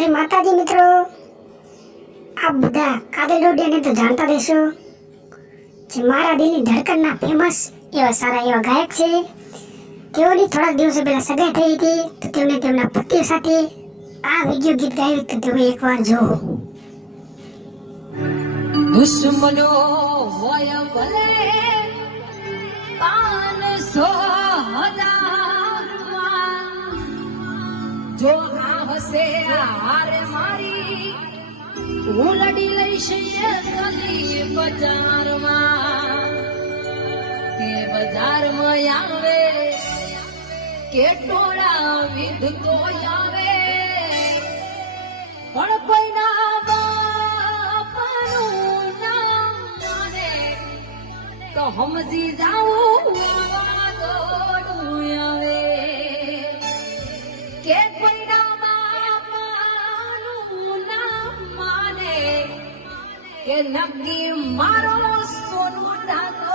જય માતાજી મિત્રો, આપ બધા કાદર ડોડિયાને તો જાણતા દેશો, જે મારા દિલની ધડકનના ફેમસ એવા સારા એવા ગાયક છે. તેઓની થોડા દિવસો પહેલા સગાઈ થઈ હતી, તો તેમણે તેમના પતિ સાથે આ વિડીયો ગીત ગાયું, તો તમે એકવાર જુઓ. દુશ્મનો હોય ભલે 500,000 જો આ હશે હારે મારી હું લડી લઈશ ગલી બજારમાં કે બજારમાં આવે કે ટોળા વિધતો આવે પણ કોઈના તો સમજી જાઉં દોડું આવે કે કોઈના બાપાનું નામ માને કે નક્કી મારો સોનું ડાકો